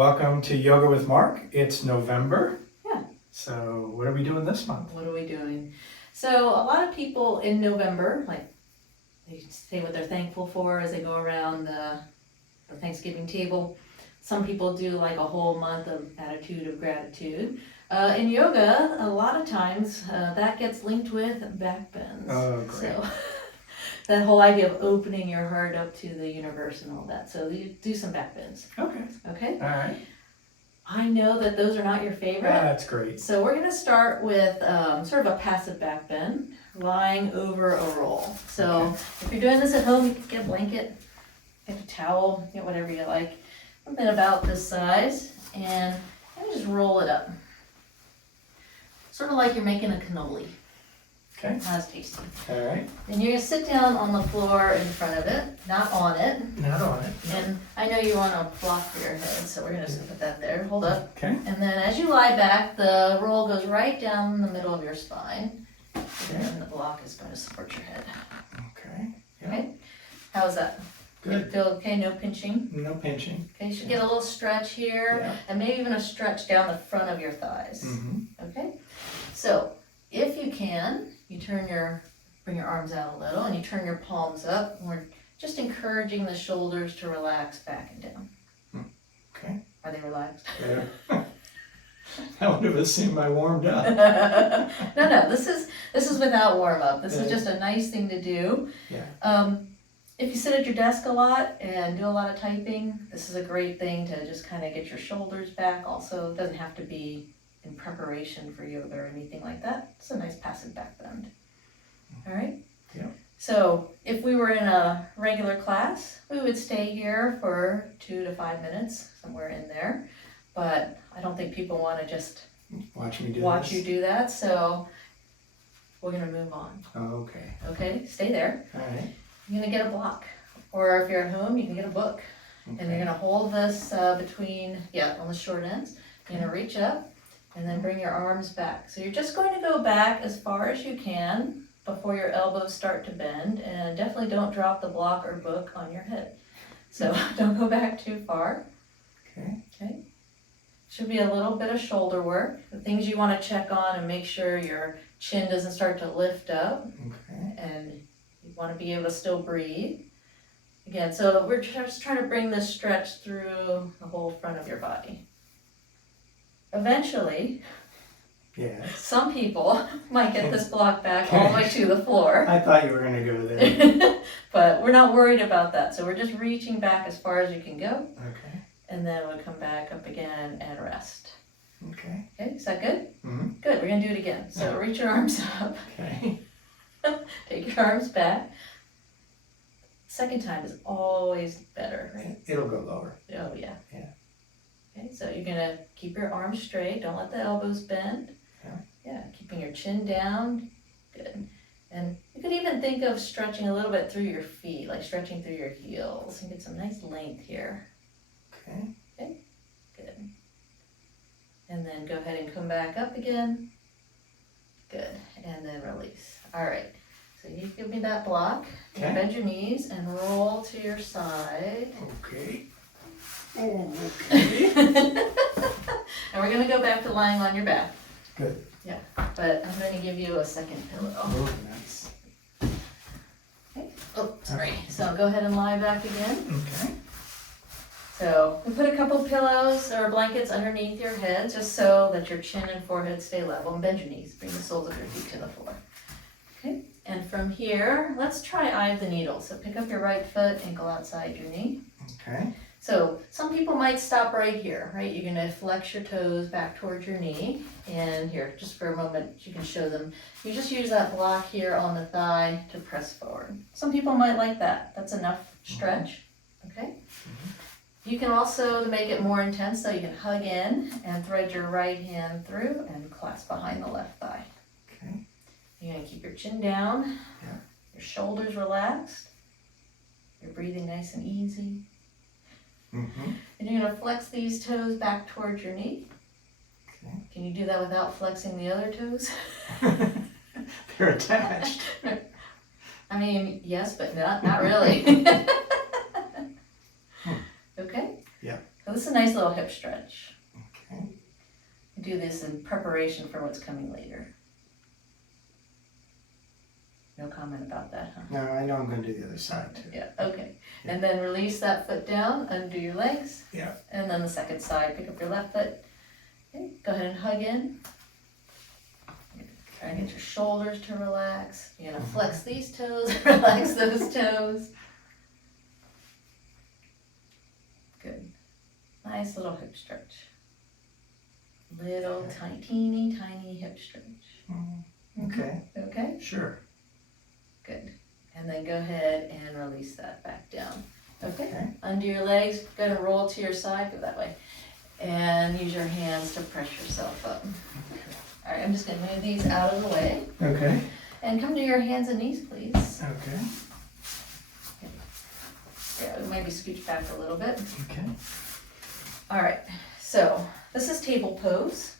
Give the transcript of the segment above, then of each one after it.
Welcome to Yoga with Mark. It's November. Yeah. So what are we doing this month? What are we doing? So a lot of people in November, like they say what they're thankful for as they go around the Thanksgiving table. Some people do like a whole month of attitude of gratitude. In yoga, a lot of times that gets linked with back bends. Oh, great. So that whole idea of opening your heart up to the universe and all that. So you do some back bends. Okay. Okay? All right. I know that those are not your favorite. That's great. So we're going to start with sort of a passive back bend, lying over a roll. So if you're doing this at home, you can get a blanket, get a towel, get whatever you like. Something about this size, and just roll it up. Sort of like you're making a cannoli. Okay. Not as tasty. All right. And you're going to sit down on the floor in front of it, not on it. Not on it. And I know you want a block for your head, so we're going to just put that there. Hold up. Okay. And then as you lie back, the roll goes right down the middle of your spine. Okay. And the block is going to support your head. Okay. Yeah. Okay? How's that? Good. Feel okay? No pinching? No pinching. Okay, you should get a little stretch here, Yeah. and maybe even a stretch down the front of your thighs. Mm-hmm. Okay? So, if you can, you bring your arms out a little, and you turn your palms up, and we're just encouraging the shoulders to relax back and down. Okay. Are they relaxed? Yeah. I would have assumed I warmed up. No, this is without warm up. This is Yeah. just a nice thing to do. Yeah. If you sit at your desk a lot and do a lot of typing, this is a great thing to just kind of get your shoulders back. Also, it doesn't have to be in preparation for yoga or anything like that. It's a nice passive back bend. All right? Yeah. So if we were in a regular class, we would stay here for 2 to 5 minutes, somewhere in there. But I don't think people want to just Watch me do watch this. you do that, so we're going to move on. Oh, okay. Okay? Stay there. All right. You're going to get a block. Or if you're at home, you can get a book. And you're Okay. going to hold this on the short ends. You're going to reach up and then bring your arms back. So you're just going to go back as far as you can before your elbows start to bend. And definitely don't drop the block or book on your head. So don't go back too far. Okay. Okay. Should be a little bit of shoulder work. The things you want to check on and make sure your chin doesn't start to lift up. Okay. And you want to be able to still breathe. Again, so we're just trying to bring this stretch through the whole front of your body. Eventually, Yes. some people might get this block back all the way to the floor. I thought you were going to go there. But we're not worried about that. So we're just reaching back as far as you can go. Okay. And then we'll come back up again and rest. Okay. Okay, is that good? Mm-hmm. Good, we're going to do it again. So reach your arms up. Okay. Take your arms back. Second time is always better, right? It'll go lower. Oh, yeah. Yeah. Okay, so you're gonna keep your arms straight. Don't let the elbows bend. Yeah. Yeah, keeping your chin down. Good. And you could even think of stretching a little bit through your feet, like stretching through your heels. And get some nice length here. Okay. Good. And then go ahead and come back up again. Good. And then release. All right. So you give me that block. You Okay. bend your knees and roll to your side. Okay. Oh, okay. And we're going to go back to lying on your back. Good. Yeah, but I'm going to give you a second pillow. Oh, nice. Okay. Oh, sorry. So go ahead and lie back again. Okay. So we put a couple pillows or blankets underneath your head just so that your chin and forehead stay level. And bend your knees. Bring the soles of your feet to the floor. Okay. And from here, let's try eye of the needle. So pick up your right foot, ankle outside your knee. Okay. So some people might stop right here, right? You're gonna flex your toes back towards your knee. And here, just for a moment, you can show them. You just use that block here on the thigh to press forward. Some people might like that. That's enough stretch, okay? You can also, to make it more intense, so you can hug in and thread your right hand through and clasp behind the left thigh. Okay. You're gonna keep your chin down, Yeah. your shoulders relaxed. You're breathing nice and easy. Mm-hmm. And you're going to flex these toes back towards your knee. Okay. Can you do that without flexing the other toes? They're attached. I mean, yes, but not really. Okay? Yeah. So this this is a nice little hip stretch. Okay. Do this in preparation for what's coming later. No comment about that, huh? No, I know I'm going to do the other side too. Yeah, okay. And then release that foot down, undo your legs. Yeah. And then the second side, pick up your left foot. Okay, go ahead and hug in. Try and get your shoulders to relax. You're gonna flex these toes, relax those toes. Good. Nice little hip stretch. Little teeny tiny hip stretch. Okay. Okay? Sure. Good. And then go ahead and release that back down. Okay? Okay. Undo your legs, go ahead and roll to your side, go that way. And use your hands to press yourself up. All right, I'm just gonna move these out of the way. Okay. And come to your hands and knees, please. Okay. Yeah, maybe scooch back a little bit. Okay. All right, so this is table pose,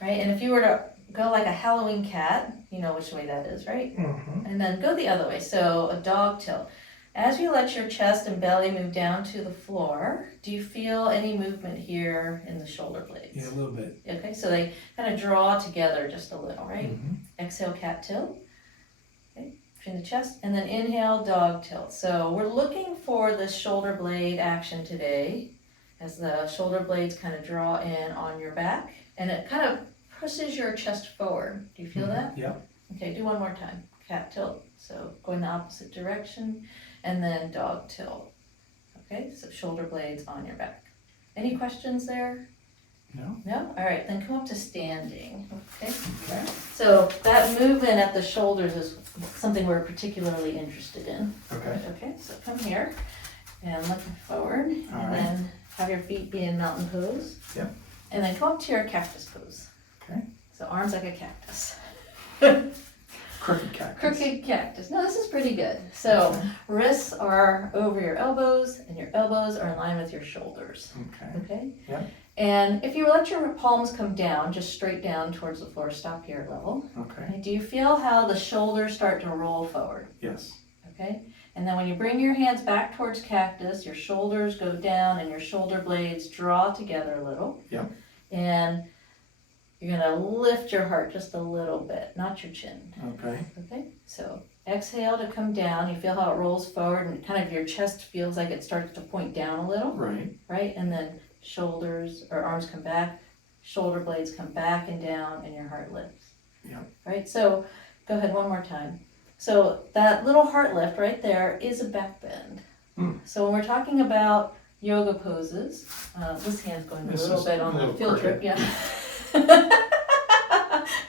right? And if you were to go like a Halloween cat, you know which way that is, right? Mm-hmm. And then go the other way, so a dog tilt. As you let your chest and belly move down to the floor, do you feel any movement here in the shoulder blades? Yeah, a little bit. Okay, so they kind of draw together just a little, right? Mm-hmm. Exhale, cat tilt. Okay, between the chest, and then inhale, dog tilt. So we're looking for this shoulder blade action today as the shoulder blades kind of draw in on your back, and it kind of pushes your chest forward. Do you feel that? Yep. Okay, do one more time. Cat tilt. So going the opposite direction, and then dog tilt. Okay, so shoulder blades on your back. Any questions there? No. No? All right, then come up to standing. Okay. Okay. So that movement at the shoulders is something we're particularly interested in. Okay. Okay, so come here and look forward, All and right. then have your feet be in mountain pose. Yep. And then come up to your cactus pose. Okay. So arms like a cactus. Crooked cactus. Crooked cactus. No, this is pretty good. So Okay. wrists are over your elbows, and your elbows are in line with your shoulders. Okay. Okay? Yep. And if you let your palms come down, just straight down towards the floor, stop here at level. Okay. Okay, do you feel how the shoulders start to roll forward? Yes. Okay? And then when you bring your hands back towards cactus, your shoulders go down and your shoulder blades draw together a little. Yep. And you're gonna lift your heart just a little bit, not your chin. Okay. Okay? So exhale to come down. You feel how it rolls forward and kind of your chest feels like it starts to point down a little, Right. right? And then shoulders or arms come back, shoulder blades come back and down, and your heart lifts. Yep. Right? So go ahead one more time. So that little heart lift right there is a back bend. So when we're talking about yoga poses, this hand's going This a little is bit on a the little field trip, crooked. yeah.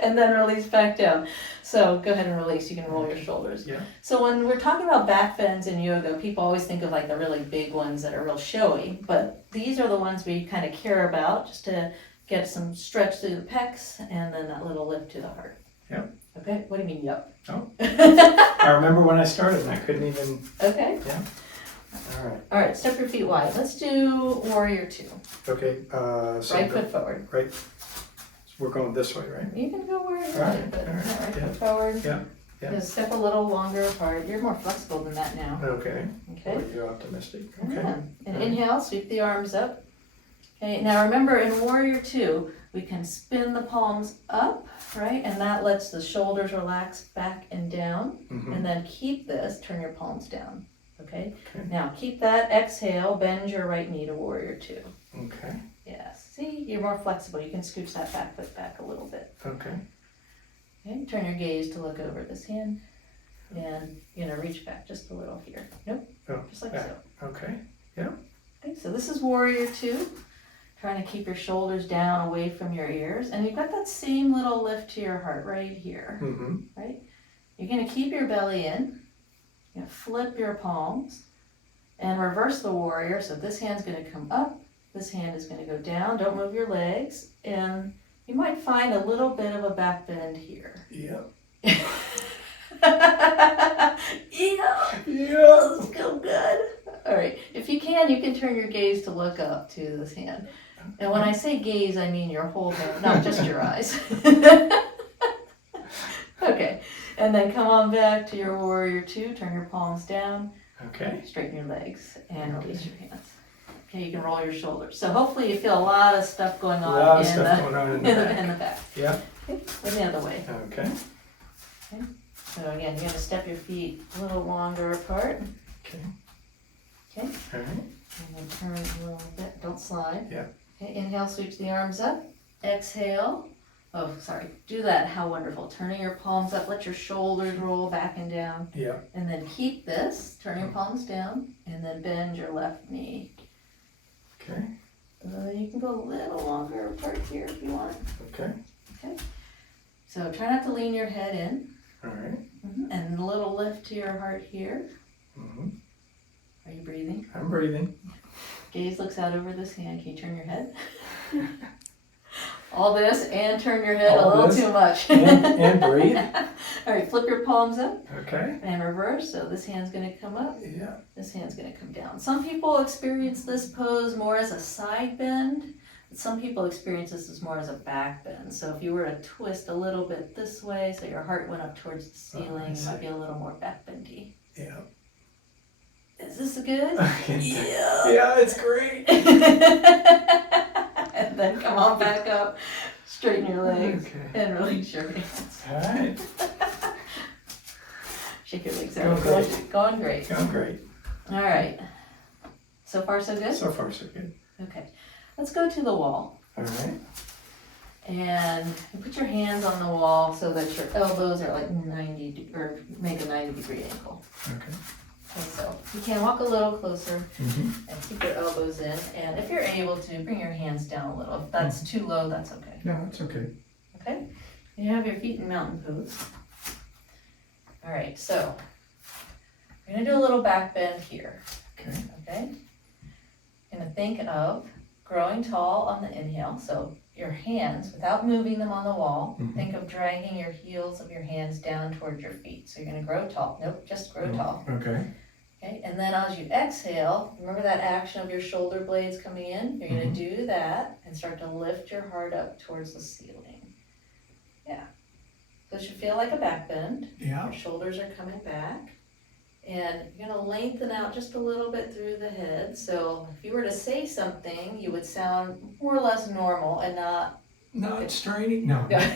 And then release back down. So go ahead and release. You can roll your shoulders. Yeah. So when we're talking about back bends in yoga, people always think of like the really big ones that are real showy, but these are the ones we kind of care about just to get some stretch through the pecs and then that little lift to the heart. Yep. Okay, what do you mean, yep? Oh. I remember when I started and I couldn't even. Okay. Yeah. All right. All right, step your feet wide. Let's do warrior two. Okay. So Right foot forward. Right. We're going this way, right? You can go warrior All right, two, but all right, right yeah. foot forward. Yeah, yeah. Just step a little longer apart. You're more flexible than that now. Okay. Okay. Well, you're optimistic. Okay. Yeah. And inhale, sweep the arms up. Okay, now remember in warrior two, we can spin the palms up, right? And that lets the shoulders relax back and down. Mhm. And then keep this, turn your palms down. Okay? Okay. Now keep that, exhale, bend your right knee to warrior two. Okay. Yes. See, you're more flexible. You can scooch that back foot back a little bit. Okay. Okay, turn your gaze to look over this hand. And you're gonna reach back just a little here. Nope. Oh, Just like back. so. Okay. Okay, so this is warrior two. Trying to keep your shoulders down away from your ears. And you've got that same little lift to your heart right here, Mm-hmm. right? You're gonna keep your belly in. You're gonna flip your palms and reverse the warrior. So this hand's gonna come up. This hand is gonna go down. Don't move your legs. And you might find a little bit of a back bend here. Yep. Yeah. Yeah. Let's go good. All right. If you can turn your gaze to look up to this hand. And when I say gaze, I mean your whole hand, not just your eyes. Okay. And then come on back to your warrior two. Turn your palms down. Okay. Straighten your legs and release your hands. Okay, you can roll your shoulders. So hopefully you feel a lot of stuff going A on lot of in stuff the, going on in in the the back. back. Yeah. Okay, and the other way. Okay. So again, you're gonna step your feet a little longer apart. Okay. Okay, All right. and then turn a little bit, don't slide. Yeah. Okay, inhale, sweep the arms up. Exhale. Oh, sorry. Do that. How wonderful. Turning your palms up. Let your shoulders roll back and down. Yeah. And then keep this. Turn your palms down. And then bend your left knee. Okay. You can go a little longer apart here if you want. Okay. Okay. So try not to lean your head in. All right. And a little lift to your heart here. Mm-hmm. Are you breathing? I'm breathing. Gaze looks out over this hand. Can you turn your head? All this and turn your head All a little this too much. and breathe. All right, flip your palms up Okay. and reverse. So this hand's going to come up. Yeah. This hand's going to come down. Some people experience this pose more as a side bend. Some people experience this as more as a back bend. So if you were to twist a little bit this way, so your heart went up towards the ceiling, it might be a little more back bendy. Yeah. Is this good? Yeah. Yeah, it's great. And then come on back up, straighten your legs, Okay. and release your hands. All right. Shake your legs Going out. great. Going great. Going great. All right. So far, so good? So far, so good. Okay. Let's go to the wall. All right. And you put your hands on the wall so that your elbows are like 90, or make a 90-degree angle. Okay. Okay, so you can walk a little closer Mm-hmm. and keep your elbows in. And if you're able to, bring your hands down a little. If that's too low, that's okay. No, it's okay. Okay? You have your feet in mountain pose. All right, so we're gonna do a little back bend here. Okay. Okay? Gonna think of growing tall on the inhale. So your hands, without moving them on the wall, think of dragging your heels of your hands down towards your feet. So you're gonna grow tall. Nope, just grow tall. Okay. Okay, and then as you exhale, remember that action of your shoulder blades coming in? You're gonna do that and start to lift your heart up towards the ceiling. Yeah. So it should feel like a back bend. Yeah. Your shoulders are coming back. And you're gonna lengthen out just a little bit through the head. So if you were to say something, you would sound more or less normal and not. Not straining? No. Yeah.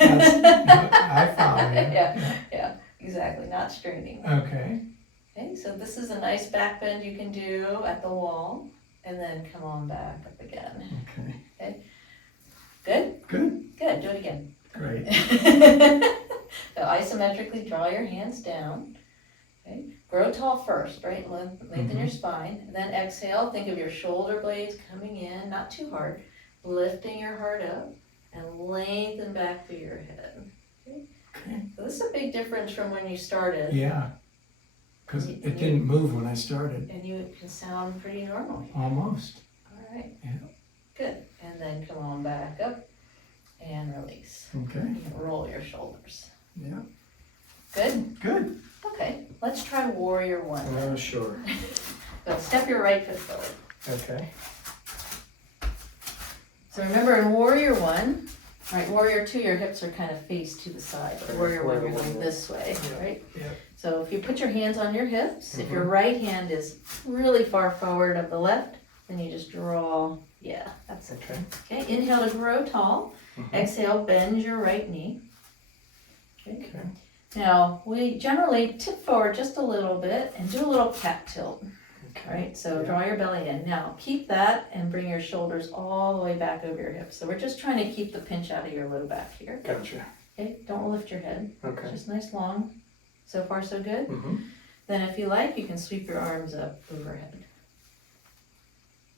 I follow you. Yeah, exactly, not straining. Okay. Okay, so this is a nice back bend you can do at the wall, and then come on back up again. Okay. Good? Good. Good, do it again. Great. So isometrically draw your hands down. Okay, grow tall first, right? Lengthen your spine, and then exhale. Think of your shoulder blades coming in, not too hard, lifting your heart up, and lengthen back through your head. Okay. So this is a big difference from when you started. Yeah. Because it didn't move when I started. And you can sound pretty normal. Almost. All right. Yeah. Good. And then come on back up and release. Okay. And roll your shoulders. Yeah. Good? Good. Okay. Let's try warrior one. Oh, sure. So step your right foot forward. Okay. So remember in warrior one, right, warrior two, your hips are kind of faced to the side. But warrior one, you're going this way, right? Yeah. So if you put your hands on your hips, if your right hand is really far forward of the left, then you just draw, yeah, that's it. Okay. Okay, inhale to grow tall. Exhale, bend your right knee. Okay. Okay. Now, we generally tip forward just a little bit and do a little cat tilt. Right, so draw your belly in. Now, keep that and bring your shoulders all the way back over your hips. So we're just trying to keep the pinch out of your low back here. Gotcha. Okay, don't lift your head. Okay. Just nice long. So far, so good. Mm-hmm. Then if you like, you can sweep your arms up overhead.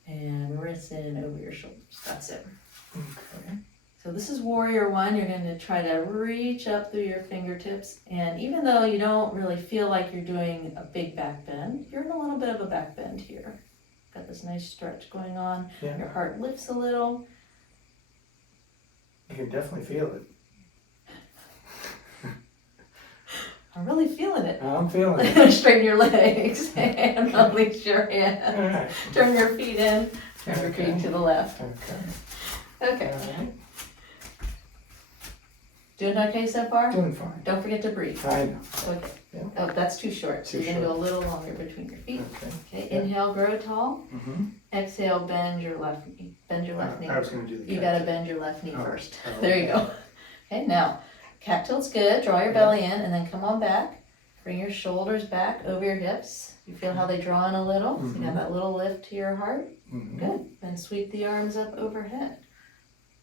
And wrists in over your shoulders. That's it. Okay. So this is warrior one. You're going to try to reach up through your fingertips. And even though you don't really feel like you're doing a big back bend, you're in a little bit of a back bend here. Got this nice stretch going on. Yeah. Your heart lifts a little. You can definitely feel it. I'm really feeling it. I'm feeling it. Straighten your legs and release your hand. All right. Turn your feet in. Turn your feet Okay. to the left. Okay. Okay. All right. Doing okay so far? Doing fine. Don't forget to breathe. I know. Okay. Yeah. Oh, that's too short. So Too you're gonna go short. a little longer between your feet. Okay. Okay, Yeah. inhale, grow tall. Mm-hmm. Exhale, bend your left knee. Bend your left knee. I was gonna do the You cat. gotta bend your left knee Oh. first. Oh, There you go. Okay, now, cat tilt's good. Draw your belly in and then come on back. Bring your shoulders back over your hips. You feel how they draw in a little? So you have that little lift to your heart. Mm-hmm. Good. Then sweep the arms up overhead.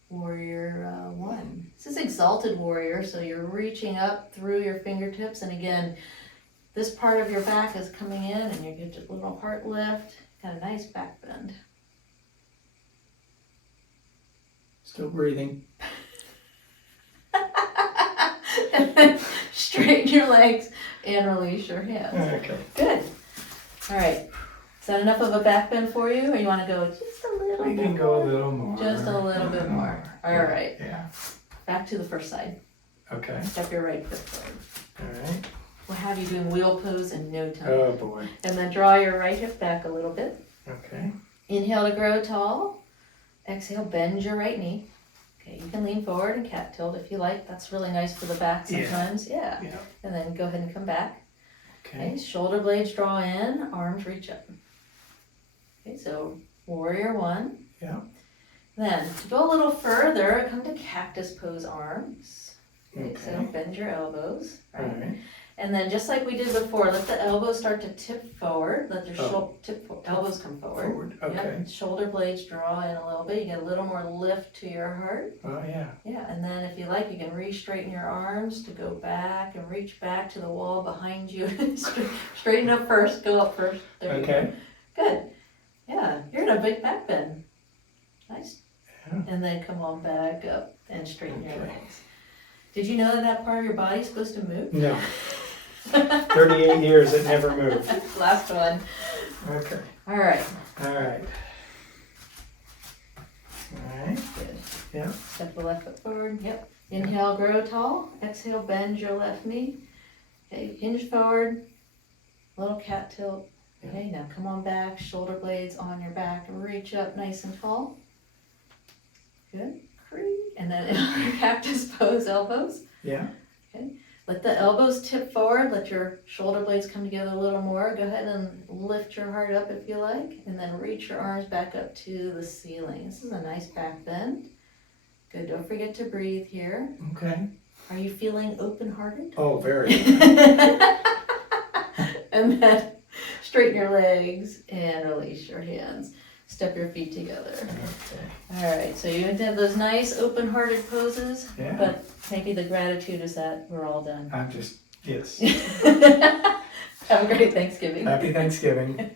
Warrior one. This is exalted warrior, so you're reaching up through your fingertips, and again, this part of your back is coming in, and you get a little heart lift. Got a nice back bend. Still breathing. And then straighten your legs and release your hands. Okay. Good. All right. Is that enough of a back bend for you, or you want to go just a little We bit can go a more? little more. Just a little bit more. All right. Yeah. Back to the first side. Okay. Step your right foot forward. All right. We'll have you doing wheel pose in no time. Oh boy. And then draw your right hip back a little bit. Okay. Inhale to grow tall. Exhale, bend your right knee. Okay, you can lean forward and cat tilt if you like. That's really nice for the back Yeah. sometimes. Yeah. Yeah. And then go ahead and come back. Okay. Okay, shoulder blades draw in, arms reach up. Okay, so warrior one. Yeah. Then to go a little further, come to cactus pose arms. Okay, so Okay. bend your elbows. All right. And then just like we did before, let the elbows start to tip forward. Let your Oh. elbows come forward. Forward. Okay. Yep. Shoulder blades draw in a little bit. You get a little more lift to your heart. Oh yeah. Yeah, and then if you like, you can re-straighten your arms to go back and reach back to the wall behind you. Straighten up first. Go up first. There you go. Okay. Good. Yeah, you're in a big back bend. Nice. Yeah. And then come on back up and straighten your Okay. legs. Did you know that that part of your body's supposed to move? No. 38 years it never moved. Last one. Okay. All right. All right. All right. Good. Yeah. Step the left foot forward. Yep. Inhale, grow tall. Exhale, bend your left knee. Okay, hinge forward. Little cat tilt. Okay, now come on back. Shoulder blades on your back. Reach up nice and tall. Good. Creak. And then cactus pose elbows. Yeah. Let the elbows tip forward. Let your shoulder blades come together a little more. Go ahead and lift your heart up if you like. And then reach your arms back up to the ceiling. This is a nice back bend. Good. Don't forget to breathe here. Okay. Are you feeling open-hearted? Oh, very. And then straighten your legs and release your hands. Step your feet together. Okay. All right, so you have those nice open-hearted poses, Yeah. but maybe the gratitude is that we're all done. I'm just, yes. Have a great Thanksgiving. Happy Thanksgiving.